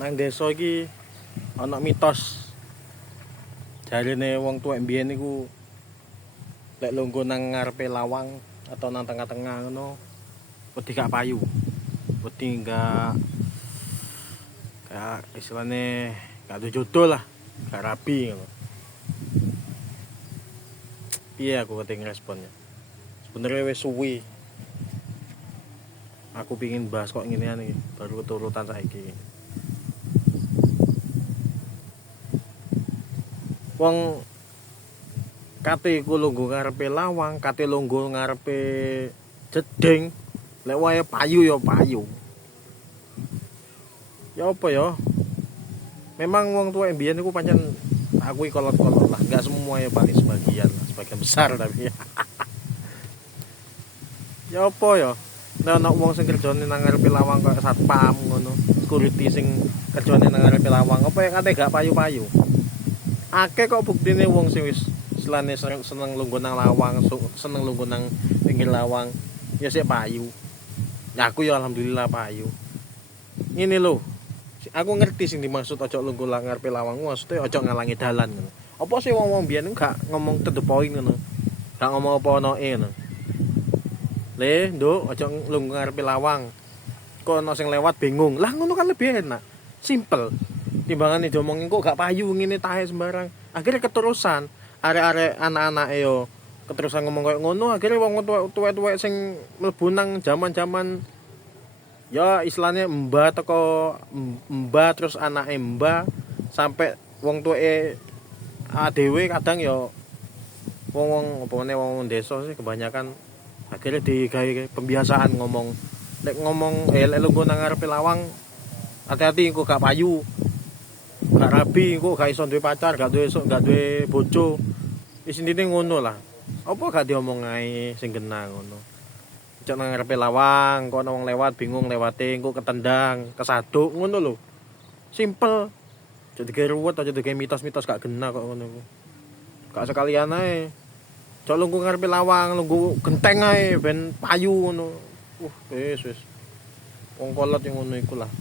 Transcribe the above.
Nang desa iki ana mitos. Jarine wong tuwek mbiyen niku lek lungguh nang ngarepe lawang atau nang tengah-tengah ngono wedi gak payu. Wedi gak kayak istilahnya gak ada jodoh lah, gak rabi ngono. Piye aku keting responnya. Sebenarnya wis suwi. Aku pingin bahas kok ngene iki, baru keturutan saiki. Wong kate iku lungguh ngarepe lawang, kate lungguh ngarepe jeding, lek wae payu ya payu. Ya apa ya? Memang wong tua mbiyen niku pancen akui kolot-kolot lah, enggak semua ya paling sebagian besar tapi. Ya apa ya? Nek ana wong sing kerjane nang ngarepe lawang kaya satpam ngono, security sing kerjane nang ngarepe lawang, apa ya kate gak payu-payu. Akeh kok buktine wong sing wis selane seneng lungguh nang lawang, seneng lungguh nang pinggir lawang, ya sik payu. Ya aku ya alhamdulillah payu. Ngene lho. Aku ngerti sing dimaksud ojo lungguh nang ngarepe lawang, maksudnya ojo ngalangi dalan ngono. Apa sih wong-wong biyen gak ngomong to the point ngono. Gak ngomong apa onoe ngono. Le, nduk, ojo lungguh ngarepe lawang. Kok ono sing lewat bingung. Lah ngono kan lebih enak. Simple. Timbangane diomongin kok gak payu ngene tahe sembarang. Akhirnya keterusan arek-arek anak-anak yo keterusan ngomong koyo ngono, akhirnya wong tuwek-tuwek sing mlebu nang jaman-jaman ya istilahnya mbah teko mbah terus anake mbah sampai wong tuweke dhewe kadang yo wong-wong opone wong desa sih kebanyakan akhirnya digawe pembiasaan ngomong lek lungguh nang ngarepe lawang hati-hati kok gak payu. Gak rabi, kok gak iso duwe pacar, gak duwe bojo. Wis intine ngono lah. Apa gak diomong ae sing genah ngono. Cek nang ngarepe lawang, kok ana wong lewat bingung lewate, kok ketendang, kesaduk ngono lho. Simple. Cek digawe ruwet aja digawe mitos-mitos gak genah kok ngono. Gak sekalian ae. Cek lungguh ngarepe lawang, lungguh genteng ae ben payu ngono. Wis. Wong kolot yang ngono iku lah.